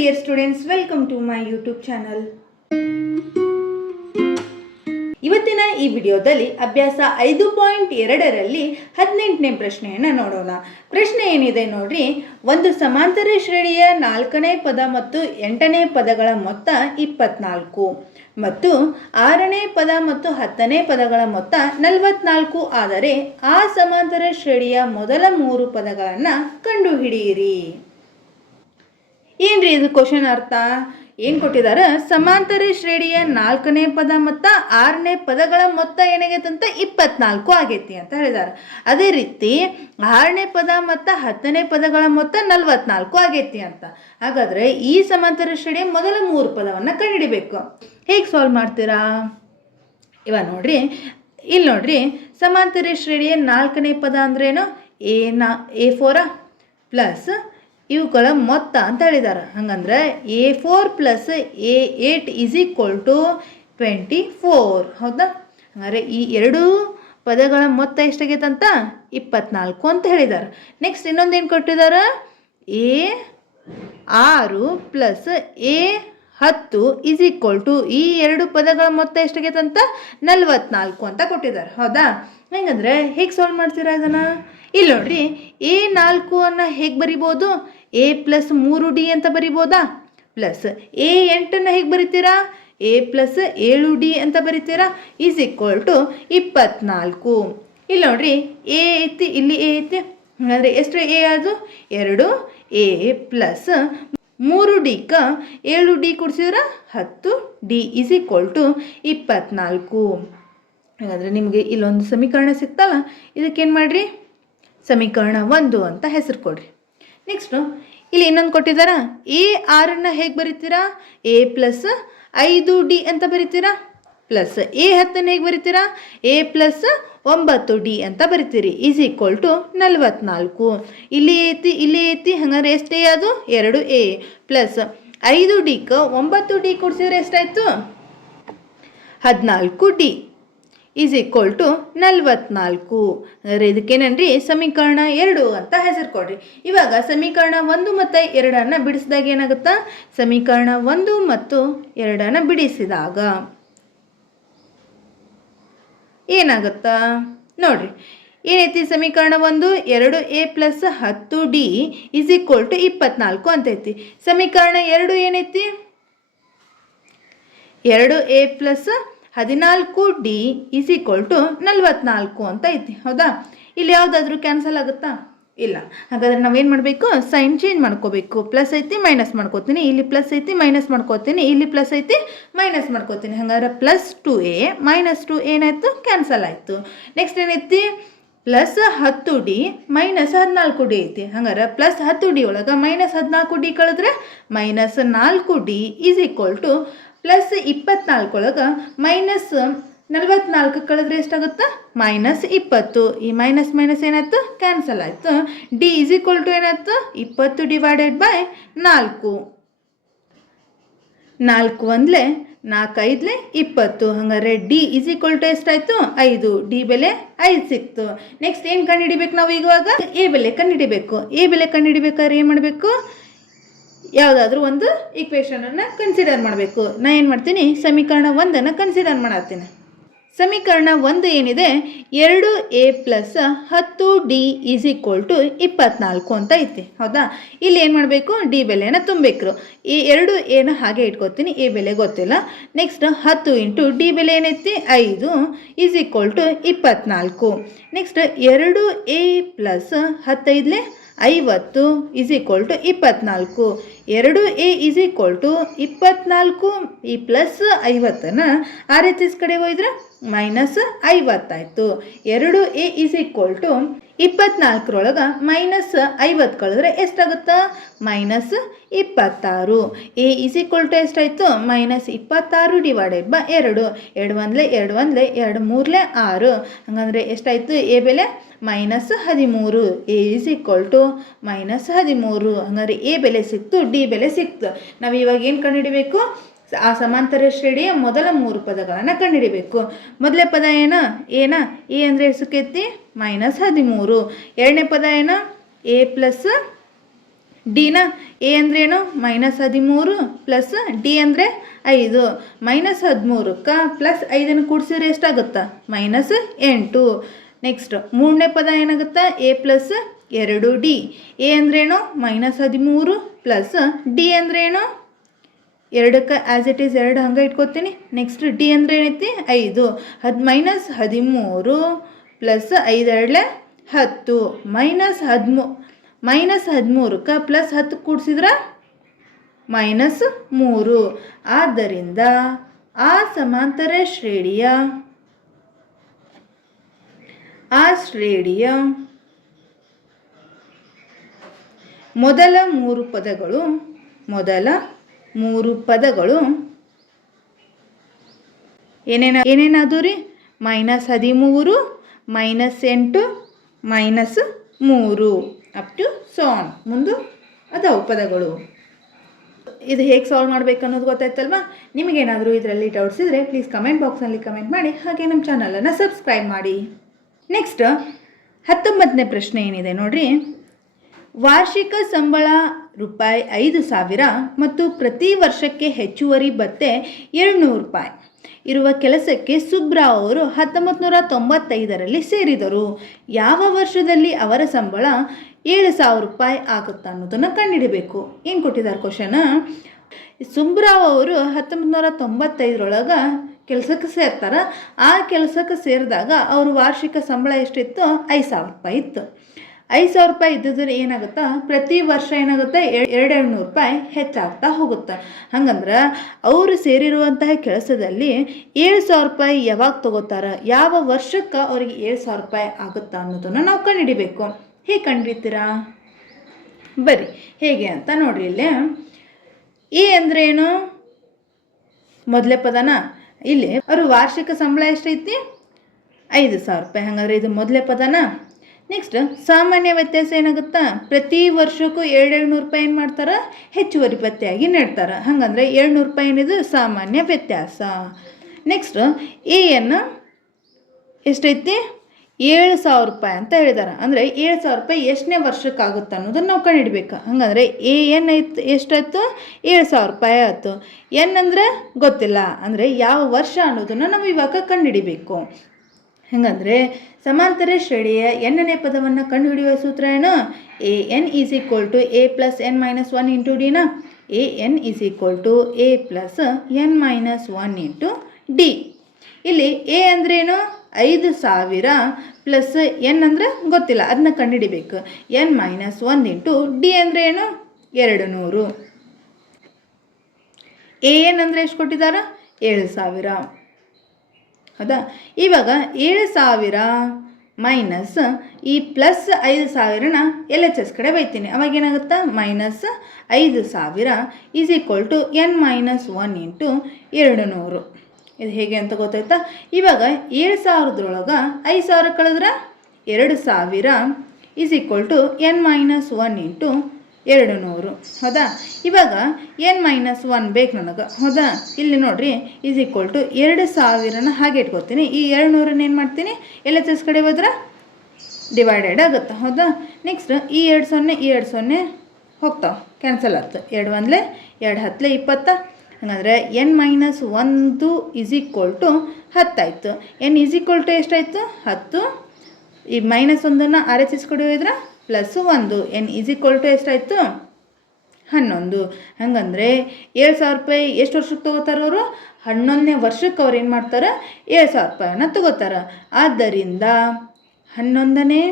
dear students, welcome to my YouTube channel. ಇವತ್ತಿನ ಈ ವಿಡಿಯೋದಲ್ಲಿ ಅಭ್ಯಾಸ 5.2ರಲ್ಲಿ 18ನೇ ಪ್ರಶ್ನೆಯನ್ನು ನೋಡೋಣ. ಪ್ರಶ್ನೆ ಏನಿದೆ ನೋಡ್ರಿ. ಒಂದು ಸಮಾಂತರ ಶ್ರೇಣಿಯ 4ನೇ ಪದ ಮತ್ತು 8ನೇ ಪದಗಳ ಮೊತ್ತ 24 ಮತ್ತು 6ನೇ ಪದ ಮತ್ತು 10ನೇ ಪದಗಳ ಮೊತ್ತ 44 ಆದರೆ ಆ ಸಮಾಂತರ ಶ್ರೇಣಿಯ ಮೊದಲ 3 ಪದಗಳನ್ನು ಕಂಡುಹಿಡಿಯಿರಿ. ಏನ್ರಿ ಇದು ಕ್ವಶನ್ ಅರ್ಥ? ಏನು ಕೊಟ್ಟಿದ್ದಾರೆ? ಸಮಾಂತರ ಶ್ರೇಣಿಯ 4ನೇ ಪದ ಮತ್ತು 6ನೇ ಪದಗಳ ಮೊತ್ತ ಏನಾಗೈತಂತ 24 ಆಗೈತಿ ಅಂತ ಹೇಳಿದ್ದಾರೆ. ಅದೇ ರೀತಿ 6ನೇ ಪದ ಮತ್ತು 10ನೇ ಪದಗಳ ಮೊತ್ತ 44 ಆಗೈತಿ ಅಂತ. ಹಾಗಾದರೆ ಈ ಸಮಾಂತರ ಶ್ರೇಣಿಯ ಮೊದಲ 3 ಪದವನ್ನು ಕಂಡುಹಿಡಿಬೇಕು. ಹೇಗೆ ಸಾಲ್ವ್ ಮಾಡ್ತೀರಾ? ಇವಾಗ ನೋಡ್ರಿ, ಇಲ್ಲಿ ನೋಡ್ರಿ, ಸಮಾಂತರ ಶ್ರೇಣಿಯ 4ನೇ ಪದ ಅಂದ್ರೇನು? A4 ಪ್ಲಸ್ ಇವುಗಳ ಮೊತ್ತ ಅಂತ ಹೇಳಿದ್ದಾರೆ. ಹಂಗಂದ್ರೆ A4 plus A8 is equal to 24. ಹೌದಾ? ಹಾಗಾದ್ರೆ ಈ ಎರಡೂ ಪದಗಳ ಮೊತ್ತ ಎಷ್ಟಾಗೈತಂತ 24 ಅಂತ ಹೇಳಿದ್ದಾರೆ. ನೆಕ್ಸ್ಟ್ ಇನ್ನೊಂದೇನು ಕೊಟ್ಟಿದ್ದಾರೆ? A6 plus A10 is equal to ಈ ಎರಡು ಪದಗಳ ಮೊತ್ತ ಎಷ್ಟಾಗೈತಂತ 44 ಅಂತ ಕೊಟ್ಟಿದ್ದಾರೆ. ಹೌದಾ? ಹೆಂಗಂದ್ರೆ ಹೇಗೆ ಸಾಲ್ವ್ ಮಾಡ್ತೀರಾ ಇದನ್ನು? ಇಲ್ಲಿ ನೋಡ್ರಿ, A4 ಹೇಗೆ ಬರಿಬೋದು? A ಪ್ಲಸ್ 3D ಅಂತ ಬರಿಬೋದಾ? ಪ್ಲಸ್ A8 ಹೇಗೆ ಬರಿತೀರಾ? A ಪ್ಲಸ್ 7D ಅಂತ ಬರಿತೀರಾ? Is equal to 24. ಇಲ್ಲಿ ನೋಡ್ರಿ, A ಐತಿ, ಇಲ್ಲಿ A ಐತಿ. ಹಾಗಾದರೆ ಎಷ್ಟು A ಅದು? 2A ಪ್ಲಸ್ 3D 7D ಕೊಡಿಸಿದ್ರೆ 10D ಈಸ್ ಈಕ್ವಲ್ ಟು 24. ಹಾಗಾದರೆ ನಿಮಗೆ ಇಲ್ಲೊಂದು ಸಮೀಕರಣ ಸಿಗ್ತಲ್ಲ, ಇದಕ್ಕೇನು ಮಾಡಿರಿ? ಸಮೀಕರಣ 1 ಅಂತ ಹೆಸರು ಕೊಡ್ರಿ. ನೆಕ್ಸ್ಟು ಇಲ್ಲಿ ಇನ್ನೊಂದು ಕೊಟ್ಟಿದ್ದಾರಾ? A6 ಹೇಗೆ ಬರಿತೀರಾ? A ಪ್ಲಸ್ 5D ಅಂತ ಬರಿತೀರಾ? ಪ್ಲಸ್ A10 ಹೇಗೆ ಬರಿತೀರಾ? A ಪ್ಲಸ್ 9D ಅಂತ ಬರಿತೀರಿ. Is equal to 44. ಇಲ್ಲಿ ಐತಿ, ಇಲ್ಲಿ ಐತಿ. ಹಾಗಾದ್ರೆ ಎಷ್ಟು A ಅದು? 2A ಪ್ಲಸ್ 5D 9D ಕೊಡಿಸಿದ್ರೆ ಎಷ್ಟಾಯಿತು? 14D is equal to 44. ಅಂದರೆ ಇದಕ್ಕೇನನ್ರಿ? ಸಮೀಕರಣ 2 ಅಂತ ಹೆಸರು ಕೊಡ್ರಿ. ಇವಾಗ ಸಮೀಕರಣ 1 ಮತ್ತು 2 ಬಿಡಿಸಿದಾಗ ಏನಾಗುತ್ತಾ? ಸಮೀಕರಣ 1 ಮತ್ತು 2 ಬಿಡಿಸಿದಾಗ ಏನಾಗುತ್ತಾ ನೋಡ್ರಿ. ಏನೈತಿ ಸಮೀಕರಣ 1? 2A plus 10D is equal to 24 ಅಂತೈತಿ. ಸಮೀಕರಣ 2 ಏನೈತಿ? 2A plus 14D is equal to 44 ಅಂತ ಐತಿ. ಹೌದಾ? ಇಲ್ಲಿ ಯಾವುದಾದ್ರೂ ಕ್ಯಾನ್ಸಲ್ ಆಗುತ್ತಾ? ಇಲ್ಲ. ಹಾಗಾದ್ರೆ ನಾವೇನು ಮಾಡಬೇಕು? ಸೈನ್ ಚೇಂಜ್ ಮಾಡ್ಕೋಬೇಕು. ಪ್ಲಸ್ ಐತಿ, ಮೈನಸ್ ಮಾಡ್ಕೋತೀನಿ. ಇಲ್ಲಿ ಪ್ಲಸ್ ಐತಿ, ಮೈನಸ್ ಮಾಡ್ಕೋತೀನಿ. ಇಲ್ಲಿ ಪ್ಲಸ್ ಐತಿ, ಮೈನಸ್ ಮಾಡ್ಕೋತೀನಿ. ಹಾಗಾದ್ರೆ ಪ್ಲಸ್ 2A ಮೈನಸ್ 2 ಏನಾಯಿತು? ಕ್ಯಾನ್ಸಲ್ ಆಯಿತು. ನೆಕ್ಸ್ಟ್ ಏನೈತಿ? ಪ್ಲಸ್ 10D ಮೈನಸ್ 14D ಐತಿ. ಹಂಗಾರೆ ಪ್ಲಸ್ 10D ಒಳಗೆ ಮೈನಸ್ 14D ಕಳೆದ್ರೆ minus 4D is equal to plus 24 ಒಳಗೆ ಮೈನಸ್ 44 ಕಳೆದ್ರೆ ಎಷ್ಟಾಗುತ್ತೆ? ಮೈನಸ್ 20. ಈ ಮೈನಸ್ ಮೈನಸ್ ಏನಾಯ್ತು? ಕ್ಯಾನ್ಸಲ್ ಆಯಿತು. ಡಿ ಈಸ್ ಈಕ್ವಲ್ ಟು ಏನಾಯ್ತು? 20 ಡಿವೈಡೆಡ್ ಬೈ 4. 4 1 4 5 20. ಹಾಗಾದ್ರೆ ಡಿ ಈಸ್ ಈಕ್ವಲ್ ಟು ಎಷ್ಟಾಯಿತು? 5. ಡಿ ಬೆಲೆ 5 ಸಿಕ್ತು. ನೆಕ್ಸ್ಟ್ ಏನು ಕಂಡುಹಿಡಿಬೇಕು ನಾವು? ಇವಾಗ ಎ ಬೆಲೆ ಕಂಡುಹಿಡಿಬೇಕು. ಎ ಬೆಲೆ ಕಂಡುಹಿಡಿಬೇಕಾದ್ರೆ ಏನು ಮಾಡಬೇಕು? ಯಾವುದಾದ್ರೂ ಒಂದು ಈಕ್ವೇಷನನ್ನು ಕನ್ಸಿಡರ್ ಮಾಡಬೇಕು. ನಾನು ಏನು ಮಾಡ್ತೀನಿ? ಸಮೀಕರಣ 1 ಕನ್ಸಿಡರ್ ಮಾಡತ್ತೀನಿ. ಸಮೀಕರಣ 1 ಏನಿದೆ? 2A plus 10D is equal to 24 ಅಂತ ಐತಿ. ಹೌದಾ? ಇಲ್ಲಿ ಏನು ಮಾಡಬೇಕು? ಡಿ ಬೆಲೆಯನ್ನು ತುಂಬಬೇಕು. ಈ 2A ಹಾಗೆ ಇಟ್ಕೋತೀನಿ. ಎ ಬೆಲೆ ಗೊತ್ತಿಲ್ಲ. ನೆಕ್ಸ್ಟ್ 10 ಇಂಟು ಡಿ ಬೆಲೆ ಏನೈತಿ? 5 is equal to 24. Next 2A plus 15 50 is equal to 24. 2A is equal to 24. ಈ ಪ್ಲಸ್ 50ನ ಆ ರೀತಿ ಕಡೆ ಹೋಯ್ದ್ರೆ ಮೈನಸ್ 50 ಆಯಿತು. 2A is equal to 24 minus 50 ಕಳೆದ್ರೆ ಎಷ್ಟಾಗುತ್ತಾ? Minus 26. A is equal to ಎಷ್ಟಾಯಿತು? Minus 26 divided by 2. 2 1 2 1 2 3 6. ಹಾಗಂದ್ರೆ ಎಷ್ಟಾಯಿತು? ಎ ಬೆಲೆ minus 13. A is equal to minus 13. ಹಾಗಾದ್ರೆ ಎ ಬೆಲೆ ಸಿಕ್ತು, ಡಿ ಬೆಲೆ ಸಿಕ್ತು. ನಾವು ಇವಾಗ ಏನು ಕಂಡುಹಿಡಿಬೇಕು? ಆ ಸಮಾಂತರ ಶ್ರೇಣಿಯ ಮೊದಲ 3 ಪದಗಳನ್ನು ಕಂಡುಹಿಡಿಬೇಕು. ಮೊದಲನೇ ಪದ ಏನ? ಎ ಅಂದರೆ ಎಷ್ಟಕ್ಕೈತಿ? ಮೈನಸ್ 13. ಎರಡನೇ ಪದ A ಪ್ಲಸ್ ಡಿನ ಎ ಅಂದ್ರೇನು -13 ಪ್ಲಸ್ ಡಿ ಅಂದರೆ 5 -13ಕ್ಕೆ ಪ್ಲಸ್ 5 ಕೂಡಿಸಿದ್ರೆ ಎಷ್ಟಾಗುತ್ತಾ -8. ನೆಕ್ಸ್ಟ್ ಮೂರನೇ ಪದ ಏನಾಗುತ್ತಾ ಎ ಪ್ಲಸ್ 2D. ಎ ಅಂದ್ರೇನು -13 ಪ್ಲಸ್ ಡಿ ಅಂದ್ರೇನು 2ಕ್ಕೆ ಆ್ಯಸ್ ಇಟ್ ಈಸ್ 2 ಹಂಗೆ ಇಟ್ಕೋತೀನಿ. ನೆಕ್ಸ್ಟ್ ಡಿ ಅಂದರೆ ಏನೈತಿ 5 -13 ಪ್ಲಸ್ 5 2 10 -13ಕ್ಕೆ ಪ್ಲಸ್ 10 ಕೂಡಿಸಿದ್ರೆ -3. ಆದ್ದರಿಂದ ಆ ಸಮಾಂತರ ಶ್ರೇಣಿಯ ಮೊದಲ ಮೂರು ಪದಗಳು ಏನೇನಾದವು ರೀ -13 -8 -3 ಅಪ್ ಟು ಸಾನ್ ಮುಂದೆ ಅದಾವು ಪದಗಳು. ಇದು ಹೇಗೆ ಸಾಲ್ವ್ ಮಾಡಬೇಕು ಅನ್ನೋದು ಗೊತ್ತಾಯ್ತಲ್ವಾ? ನಿಮಗೇನಾದರೂ ಇದರಲ್ಲಿ ಡೌಟ್ಸ್ ಇದ್ದರೆ ಪ್ಲೀಸ್ ಕಮೆಂಟ್ ಬಾಕ್ಸ್ನಲ್ಲಿ ಕಮೆಂಟ್ ಮಾಡಿ, ಹಾಗೆ ನಮ್ಮ ಚಾನಲನ್ನು ಸಬ್ಸ್ಕ್ರೈಬ್ ಮಾಡಿ. ನೆಕ್ಸ್ಟ್ 19ನೇ ಪ್ರಶ್ನೆ ಏನಿದೆ ನೋಡ್ರಿ. ವಾರ್ಷಿಕ ಸಂಬಳ ₹5,000 ಮತ್ತು ಪ್ರತಿ ವರ್ಷಕ್ಕೆ ಹೆಚ್ಚುವರಿ ಭತ್ಯೆ ₹200 ಇರುವ ಕೆಲಸಕ್ಕೆ ಸುಬ್ರಾವ್ ಅವರು 1995ರಲ್ಲಿ ಸೇರಿದರು. ಯಾವ ವರ್ಷದಲ್ಲಿ ಅವರ ಸಂಬಳ ₹7,000 ಆಗುತ್ತಾ ಅನ್ನೋದನ್ನು ಕಂಡುಹಿಡಬೇಕು. ಏನು ಕೊಟ್ಟಿದ್ದಾರೆ ಕ್ವಶನ್? ಸುಬ್ರಾವ್ ಅವರು 1995ರೊಳಗೆ ಕೆಲಸಕ್ಕೆ ಸೇರ್ತಾರೆ. ಆ ಕೆಲಸಕ್ಕೆ ಸೇರಿದಾಗ ಅವ್ರ ವಾರ್ಷಿಕ ಸಂಬಳ ಎಷ್ಟಿತ್ತು? ₹5,000 ಇತ್ತು. ₹5,000 ಇದ್ದಿದ್ರೆ ಏನಾಗುತ್ತಾ ಪ್ರತಿ ವರ್ಷ ಏನಾಗುತ್ತೆ ₹200 ಹೆಚ್ಚಾಗ್ತಾ ಹೋಗುತ್ತೆ. ಹಂಗಂದ್ರೆ ಅವರು ಸೇರಿರುವಂತಹ ಕೆಲಸದಲ್ಲಿ ₹7,000 ಯಾವಾಗ ತಗೋತಾರೆ, ಯಾವ ವರ್ಷಕ್ಕೆ ಅವರಿಗೆ ₹7,000 ಆಗುತ್ತಾ ಅನ್ನೋದನ್ನು ನಾವು ಕಂಡುಹಿಡಿಬೇಕು. ಹೇಗೆ ಕಂಡುಹಿಡಿತೀರಾ? ಬರ್ರಿ ಹೇಗೆ ಅಂತ ನೋಡ್ರಿ. ಇಲ್ಲಿ ಎ ಅಂದ್ರೇನು? ಮೊದಲೇ ಪದನ. ಇಲ್ಲಿ ಅವರು ವಾರ್ಷಿಕ ಸಂಬಳ ಎಷ್ಟೈತಿ? ₹5,000. ಹಾಗಾದ್ರೆ ಇದು ಮೊದಲೇ ಪದನ. ನೆಕ್ಸ್ಟ್ ಸಾಮಾನ್ಯ ವ್ಯತ್ಯಾಸ ಏನಾಗುತ್ತಾ? ಪ್ರತಿ ವರ್ಷಕ್ಕೂ ₹200 ಏನು ಮಾಡ್ತಾರೆ? ಹೆಚ್ಚುವರಿ ಭತ್ಯೆಯಾಗಿ ನೀಡ್ತಾರೆ. ಹಾಗಂದ್ರೆ ₹700 ಏನಿದು ಸಾಮಾನ್ಯ ವ್ಯತ್ಯಾಸ. ನೆಕ್ಸ್ಟ್ ಎಯನ್ನು ಎಷ್ಟೈತಿ? ₹7,000 ಅಂತ ಹೇಳಿದ್ದಾರೆ. ಅಂದರೆ ₹7,000 ಎಷ್ಟನೇ ವರ್ಷಕ್ಕಾಗುತ್ತೆ ಅನ್ನೋದನ್ನು ನಾವು ಕಂಡುಹಿಡಬೇಕು. ಹಾಗಂದ್ರೆ ಎನ್ ಐತೆ ಎಷ್ಟಾಯ್ತು? ₹7,000 ಆಯಿತು. ಎನ್ ಅಂದರೆ ಗೊತ್ತಿಲ್ಲ, ಅಂದರೆ ಯಾವ ವರ್ಷ ಅನ್ನೋದನ್ನು ನಾವು ಇವಾಗ ಕಂಡುಹಿಡಿಬೇಕು. ಹಾಗಂದ್ರೆ ಸಮಾಂತರ ಶ್ರೇಣಿಯ ಎನ್ನನೇ ಪದವನ್ನು ಕಂಡುಹಿಡಿಯುವ ಸೂತ್ರ ಏನು? AN = A + n - 1 × D ನ AN = A + n - 1 × D. ಇಲ್ಲಿ ಎ ಅಂದ್ರೇನು? 5,000 ಪ್ಲಸ್ ಎನ್ ಅಂದರೆ ಗೊತ್ತಿಲ್ಲ, ಅದನ್ನ ಕಂಡುಹಿಡಿಬೇಕು. n - 1 × D ಅಂದರೆ ಏನು? 200. AN ಅಂದರೆ ಎಷ್ಟು ಕೊಟ್ಟಿದ್ದಾರೆ? 7,000. ಹೌದಾ? ಇವಾಗ 7,000 ಮೈನಸ್ ಈ ಪ್ಲಸ್ 5,000ನ LHS ಕಡೆ ಬೈತೀನಿ. ಅವಾಗ ಏನಾಗುತ್ತಾ? -5,000 = n - 1 × 200. ಇದು ಹೇಗೆ ಅಂತ ಗೊತ್ತಾಯ್ತಾ? ಇವಾಗ 7,000ರೊಳಗೆ 5,000 ಕಳೆದ್ರೆ 2,000 = n - 1 × 200. ಹೌದಾ? ಇವಾಗ n - 1 ಬೇಕು ನನಗೆ. ಹೌದಾ? ಇಲ್ಲಿ ನೋಡ್ರಿ =2,000ನ ಹಾಗೆ ಇಟ್ಕೊತೀನಿ. ಈ 200ನ ಏನು ಮಾಡ್ತೀನಿ? LHS ಕಡೆ ಹೋದ್ರೆ ಡಿವೈಡೆಡ್ ಆಗುತ್ತೆ. ಹೌದಾ? ನೆಕ್ಸ್ಟ್ ಈ 2 ಹೋಗ್ತಾವೆ, ಕ್ಯಾನ್ಸಲ್ ಆಗ್ತದೆ. 2 1 2 10 20. ಹಾಗಾದರೆ n - 1 = 10 ಆಯಿತು. n = ಎಷ್ಟಾಯಿತು? 10. ಈ -1ನ್ನು RHS ಕಡೆ ಹೋದ್ರೆ +1. n = ಎಷ್ಟಾಯಿತು? 11. ಹಾಗಂದ್ರೆ ₹7,000 ಎಷ್ಟು ವರ್ಷಕ್ಕೆ ತೊಗೋತಾರೆ ಅವರು? 11ನೇ ವರ್ಷಕ್ಕೆ ಅವ್ರು ಏನು ಮಾಡ್ತಾರೆ? ₹7,000ನ ತೊಗೋತಾರೆ. ಆದ್ದರಿಂದ 11ನೇ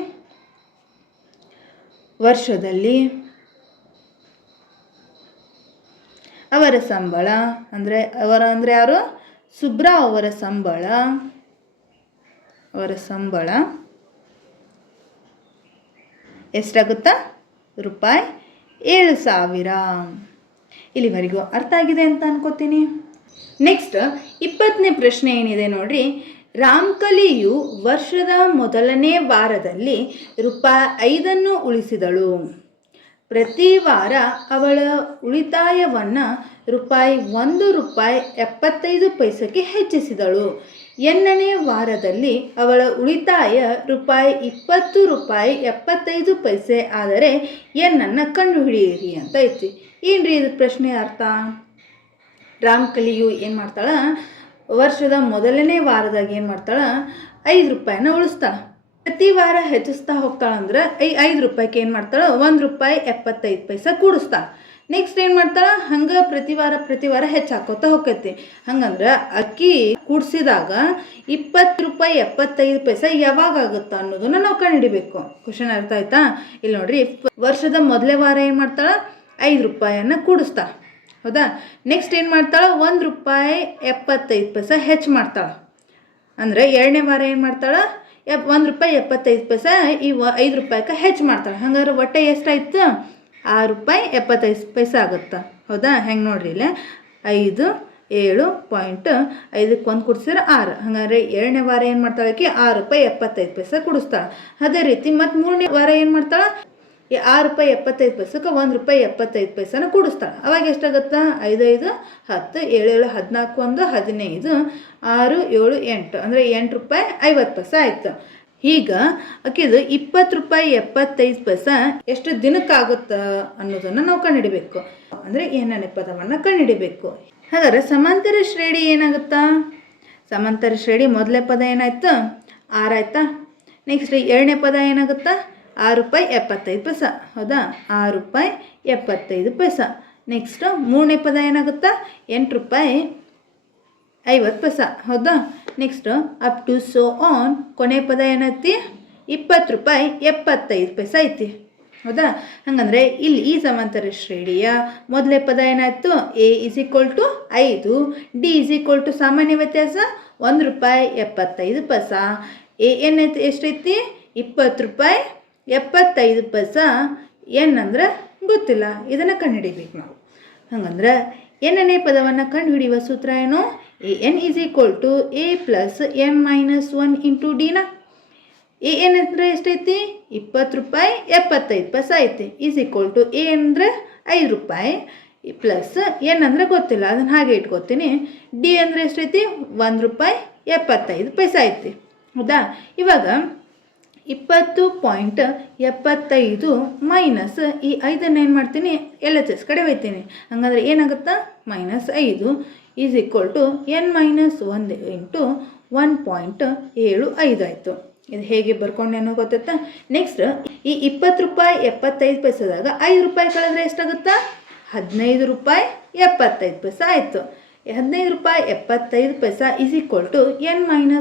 ವರ್ಷದಲ್ಲಿ ಅವರ ಸಂಬಳ ಅಂದರೆ ಯಾರು? ಸುಬ್ರಾವ್ ಅವರ ಸಂಬಳ ಎಷ್ಟಾಗುತ್ತಾ? ₹7,000. ಇಲ್ಲಿವರೆಗೂ ಅರ್ಥ ಆಗಿದೆ ಅಂತ ಅನ್ಕೋತೀನಿ. ನೆಕ್ಸ್ಟ್ 20ನೇ ಪ್ರಶ್ನೆ ಏನಿದೆ ನೋಡ್ರಿ. ರಾಮ್ಕಲಿಯು ವರ್ಷದ ಮೊದಲನೇ ವಾರದಲ್ಲಿ ₹5 ಉಳಿಸಿದಳು. ಪ್ರತಿ ವಾರ ಅವಳ ಉಳಿತಾಯವನ್ನು ₹1.75 ಹೆಚ್ಚಿಸಿದಳು. ಎನ್ನನೇ ವಾರದಲ್ಲಿ ಅವಳ ಉಳಿತಾಯ ₹20.75 ಆದರೆ ಎನ್ನನ್ನು ಕಂಡುಹಿಡಿಯಿರಿ ಅಂತ ಐತಿ. ಏನ್ರಿ ಇದು ಪ್ರಶ್ನೆ ಅರ್ಥ? ರಾಮಕಲಿಯು ಏನು ಮಾಡ್ತಾಳೆ, ವರ್ಷದ ಮೊದಲನೇ ವಾರದಾಗ ಏನು ಮಾಡ್ತಾಳೆ, ₹5 ಉಳಿಸ್ತಾಳೆ. ಪ್ರತಿ ವಾರ ಹೆಚ್ಚಿಸ್ತಾ ಹೋಗ್ತಾಳಂದ್ರೆ ₹5ಕ್ಕೆ ಏನು ಮಾಡ್ತಾಳೆ, ₹1.75 ಕೂಡಿಸ್ತಾಳೆ. ನೆಕ್ಸ್ಟ್ ಏನು ಮಾಡ್ತಾಳೆ, ಹಂಗೆ ಪ್ರತಿ ವಾರ ಹೆಚ್ಚು ಹಾಕೋತಾ ಹೋಗ್ತೈತಿ. ಹಂಗಂದ್ರೆ ಅಕ್ಕಿ ಕೂಡಿಸಿದಾಗ ₹20.75 ಯಾವಾಗ ಆಗುತ್ತಾ ಅನ್ನೋದನ್ನ ನಾವು ಕಂಡುಹಿಡಿಬೇಕು. ಕ್ವಶನ್ ಅರ್ಥ ಆಯ್ತಾ? ಇಲ್ಲಿ ನೋಡ್ರಿ, ವರ್ಷದ ಮೊದಲೇ ವಾರ ಏನು ಮಾಡ್ತಾಳೆ, ₹5 ಕೂಡಿಸ್ತಾಳೆ. ಹೌದಾ? ನೆಕ್ಸ್ಟ್ ಏನು ಮಾಡ್ತಾಳೆ, ₹1.75 ಹೆಚ್ಚು ಮಾಡ್ತಾಳೆ. ಅಂದರೆ ಎರಡನೇ ವಾರ ಏನು ಮಾಡ್ತಾಳೆ, ₹1.75 ಈ ₹5ಕ್ಕೆ ಹೆಚ್ಚು ಮಾಡ್ತಾಳೆ. ಹಂಗಾದ್ರೆ ಒಟ್ಟೆ ಎಷ್ಟಾಯ್ತು, ₹6.75 ಆಗುತ್ತೆ. ಹೌದಾ? ಹೆಂಗೆ ನೋಡ್ರಿ ಇಲ್ಲೇ 5, 7.5ಕ್ಕೆ 1 ಕೂಡಿಸಿದ್ರೆ 6. ಹಾಗಾದ್ರೆ ಎರಡನೇ ವಾರ ಏನು ಮಾಡ್ತಾಳೆ, ₹6.75 ಕೂಡಿಸ್ತಾಳೆ. ಅದೇ ರೀತಿ ಮತ್ತು ಮೂರನೇ ವಾರ ಏನು ಮಾಡ್ತಾಳೆ, ಈ ₹6.75ಕ್ಕೆ ₹1.75 ಕೂಡಿಸ್ತಾಳೆ. ಅವಾಗ ಎಷ್ಟಾಗುತ್ತಾ, 5, 5, 10, 7, 7, 14, 1, 15, 6, 7, 8 ಅಂದರೆ ₹8.50 ಆಯಿತು. ಈಗ ಅಕ್ಕಿದು ₹20.75 ಎಷ್ಟು ದಿನಕ್ಕಾಗುತ್ತೆ ಅನ್ನೋದನ್ನು ನಾವು ಕಂಡುಹಿಡಿಬೇಕು. ಅಂದರೆ ಏನನೇ ಪದವನ್ನು ಕಂಡುಹಿಡಿಬೇಕು. ಹಾಗಾದ್ರೆ ಸಮಾಂತರ ಶ್ರೇಣಿ ಏನಾಗುತ್ತಾ, ಸಮಾಂತರ ಶ್ರೇಣಿ ಮೊದಲೇ ಪದ ಏನಾಯ್ತು, 6 ಆಯ್ತಾ. ನೆಕ್ಸ್ಟ್ ಎರಡನೇ ಪದ ಏನಾಗುತ್ತಾ, ₹6.75. ಹೌದಾ? ₹6.75. ನೆಕ್ಸ್ಟ್ ಮೂರನೇ ಪದ ಏನಾಗುತ್ತಾ, ₹8.50. ಹೌದಾ? Next up to so on ಕೊನೆ ಪದ ಏನೈತಿ, ₹20.75 ಐತಿ. ಹೌದಾ? ಹಾಗಂದ್ರೆ ಇಲ್ಲಿ ಈ ಸಮಾಂತರ ಶ್ರೇಣಿಯ ಮೊದಲೇ ಪದ ಏನಾಯ್ತು, A = 5, D = ಸಾಮಾನ್ಯ ವ್ಯತ್ಯಾಸ ₹1.75. A ಏನೈತಿ, ಎಷ್ಟೈತಿ, ₹20.75. ಎನ್ ಅಂದ್ರೆ ಗೊತ್ತಿಲ್ಲ, ಇದನ್ನು ಕಂಡುಹಿಡಿಬೇಕು ನಾವು. ಹಾಗಂದ್ರೆ ಎನ್ನನೇ ಪದವನ್ನು ಕಂಡುಹಿಡಿಯುವ ಸೂತ್ರ ಏನು, AN = A + n-1 × D. AN ಅಂದರೆ ಎಷ್ಟೈತಿ, ₹20.75 ಐತಿ. A ಅಂದರೆ ₹5 ಪ್ಲಸ್ ಎನ್ ಅಂದರೆ ಗೊತ್ತಿಲ್ಲ, ಅದನ್ನು ಹಾಗೆ ಇಟ್ಕೋತೀನಿ. D ಅಂದರೆ ಎಷ್ಟೈತಿ, ₹1.75 ಐತಿ. ಹೌದಾ? ಇವಾಗ 20.75 ಮೈನಸ್ ಈ 5 ಏನು ಮಾಡ್ತೀನಿ, LHS ಕಡೆ ಒಯ್ತೀನಿ. ಹಂಗಂದ್ರೆ ಏನಾಗುತ್ತಾ, -5 = n-1 × 1.75 ಆಯಿತು. ಇದು ಹೇಗೆ ಬರ್ಕೊಂಡೇನೋ ಗೊತ್ತಾ. ನೆಕ್ಸ್ಟ್ ಈ ₹20.75ದಾಗ ₹5 ಕಳೆದ್ರೆ ಎಷ್ಟಾಗುತ್ತಾ, ₹15.75 ಆಯಿತು. ₹15.75 n-1 ×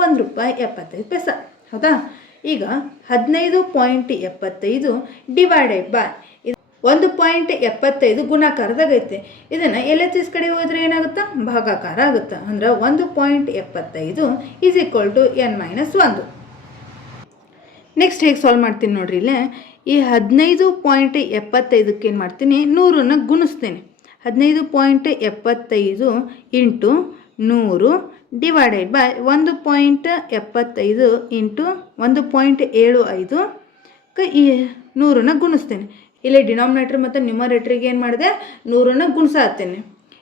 ₹1.75. ಹೌದಾ? ಈಗ 15.75 ಡಿವೈಡೆಡ್ ಬೈ 1.75 ಗುಣಾಕಾರದಾಗೈತೆ. ಇದನ್ನು LHS ಕಡೆ ಹೋದ್ರೆ ಏನಾಗುತ್ತಾ, ಭಾಗಾಕಾರ ಆಗುತ್ತೆ. ಅಂದ್ರೆ 1.75 = n-1. ನೆಕ್ಸ್ಟ್ ಹೇಗೆ ಸಾಲ್ವ್ ಮಾಡ್ತೀನಿ ನೋಡ್ರಿ. ಇಲ್ಲೇ ಈ 15.75ಕ್ಕೆ ಏನು ಮಾಡ್ತೀನಿ, 100ನ್ನು ಗುಣಿಸ್ತೀನಿ. 15.75 × 100 ಡಿವೈಡೆಡ್ ಬೈ 1.75 × 1.75 ಈ 100ನ್ನು ಗುಣಿಸ್ತೀನಿ. ಇಲ್ಲಿ ಡಿನಾಮಿನೇಟರ್ ಮತ್ತು ನ್ಯೂಮರೇಟ್ರಿಗೆ ಏನು ಮಾಡಿದೆ, 100ನ್ನು ಗುಣಿಸಾತೀನಿ.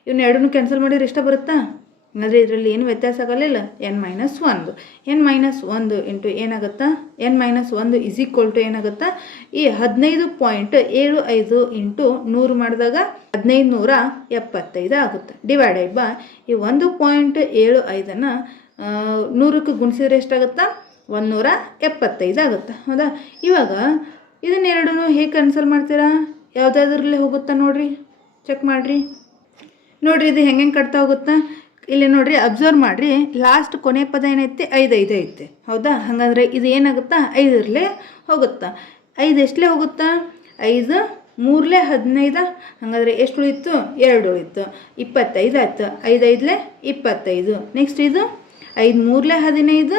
ಇವನ್ನ ಎರಡನ್ನೂ ಕ್ಯಾನ್ಸಲ್ ಮಾಡಿದ್ರೆ ಇಷ್ಟ ಬರುತ್ತಾ, ಅಂದರೆ ಇದರಲ್ಲಿ ಏನು ವ್ಯತ್ಯಾಸ ಆಗಲಿಲ್ಲ. n-1 × ಏನಾಗುತ್ತಾ, n-1 = ಏನಾಗುತ್ತಾ, ಈ 15.75 × 100 ಮಾಡಿದಾಗ 1575 ಆಗುತ್ತೆ. ಡಿವೈಡೆಡ್ ಬೈ ಈ 1.75ನ್ನು 100ಕ್ಕೆ ಗುಣಿಸಿದ್ರೆ ಎಷ್ಟಾಗುತ್ತಾ, 175 ಆಗುತ್ತೆ. ಹೌದಾ? ಇವಾಗ ಇದನ್ನೆರಡೂ ಹೇಗೆ ಕ್ಯಾನ್ಸಲ್ ಮಾಡ್ತೀರಾ, ಯಾವುದಾದ್ರಲ್ಲಿ ಹೋಗುತ್ತಾ ನೋಡಿರಿ, ಚೆಕ್ ಮಾಡಿರಿ. ನೋಡಿರಿ ಇದು ಹೆಂಗೆ ಕಟ್ತಾ ಹೋಗುತ್ತಾ. ಇಲ್ಲಿ ನೋಡಿರಿ, ಅಬ್ಸರ್ವ್ ಮಾಡಿರಿ, ಲಾಸ್ಟ್ ಕೊನೆ ಪದ ಏನೈತಿ, 5 ಐತಿ. ಹೌದಾ? ಹಾಗಾದರೆ ಇದು ಏನಾಗುತ್ತಾ, 5ರಲ್ಲೇ ಹೋಗುತ್ತಾ. 5 ಎಷ್ಟಲೇ ಹೋಗುತ್ತಾ, 5 3 15. ಹಾಗಾದರೆ ಎಷ್ಟು ಉಳಿತು, 2 ಉಳಿತು, 25 ಆಯಿತು. 5 5 25. ನೆಕ್ಸ್ಟ್ ಇದು 5 3 15.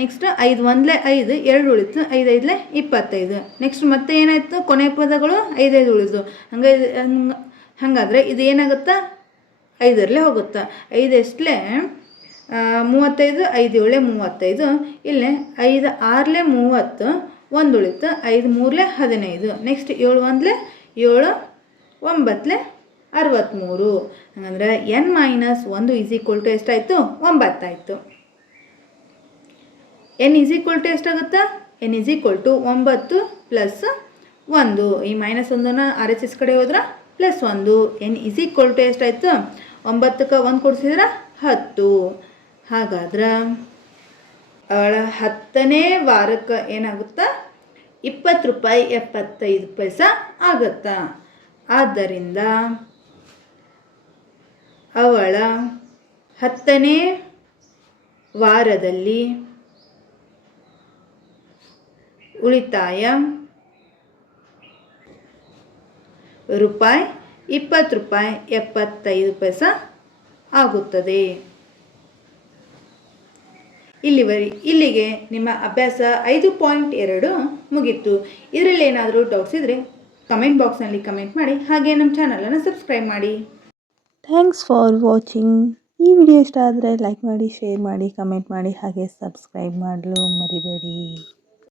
ನೆಕ್ಸ್ಟ್ 5 1 5, 2 ಉಳಿತು, 5 5 25. ನೆಕ್ಸ್ಟ್ ಮತ್ತೆ ಏನಾಯಿತು, ಕೊನೆ ಪದಗಳು 5 5 ಉಳಿದು. ಹಾಗಾದರೆ ಇದು ಏನಾಗುತ್ತಾ, 5ರಲ್ಲೇ ಹೋಗುತ್ತಾ. 5 ಎಷ್ಟಲೇ 35, 5 7 35. ಇಲ್ಲೇ 5 6 30, 1 ಉಳಿತು, 5 3 15. ನೆಕ್ಸ್ಟ್ 7 1 7, 9 63. ಹಾಗಂದ್ರೆ n-1 ಎಷ್ಟಾಯಿತು? 9 ಆಯಿತು. n ಎಷ್ಟಾಗುತ್ತಾ? n 9 plus 1. ಈ -1 RHS ಕಡೆ ಹೋದ್ರೆ +1. n ಎಷ್ಟಾಯಿತು? 9ಕ್ಕೆ 1 ಕೊಡಿಸಿದ್ರೆ 10. ಹಾಗಾದ್ರೆ ಅವಳ 10ನೇ ವಾರಕ್ಕೆ ಏನಾಗುತ್ತಾ? 20 ರೂಪಾಯಿ 75 ಪೈಸೆ ಆಗುತ್ತಾ. ಆದ್ದರಿಂದ ಅವಳ 10ನೇ ವಾರದಲ್ಲಿ ಉಳಿತಾಯ ರೂಪಾಯಿ 20 ರೂಪಾಯಿ 75 ಪೈಸೆ ಆಗುತ್ತದೆ. ಇಲ್ಲಿಗೆ ನಿಮ್ಮ ಅಭ್ಯಾಸ 5.2 ಮುಗೀತು. ಇದರಲ್ಲಿ ಏನಾದರೂ ಡೌಟ್ಸ್ ಇದ್ದರೆ ಕಮೆಂಟ್ ಬಾಕ್ಸ್ನಲ್ಲಿ ಕಮೆಂಟ್ ಮಾಡಿ, ಹಾಗೆ ನಮ್ಮ ಚಾನಲನ್ನು ಸಬ್ಸ್ಕ್ರೈಬ್ ಮಾಡಿ. Thanks for watching. ಈ ವಿಡಿಯೋ ಇಷ್ಟ ಆದರೆ ಲೈಕ್ ಮಾಡಿ, ಶೇರ್ ಮಾಡಿ, ಕಮೆಂಟ್ ಮಾಡಿ, ಹಾಗೆ ಸಬ್ಸ್ಕ್ರೈಬ್ ಮಾಡಲು ಮರಿಬೇಡಿ.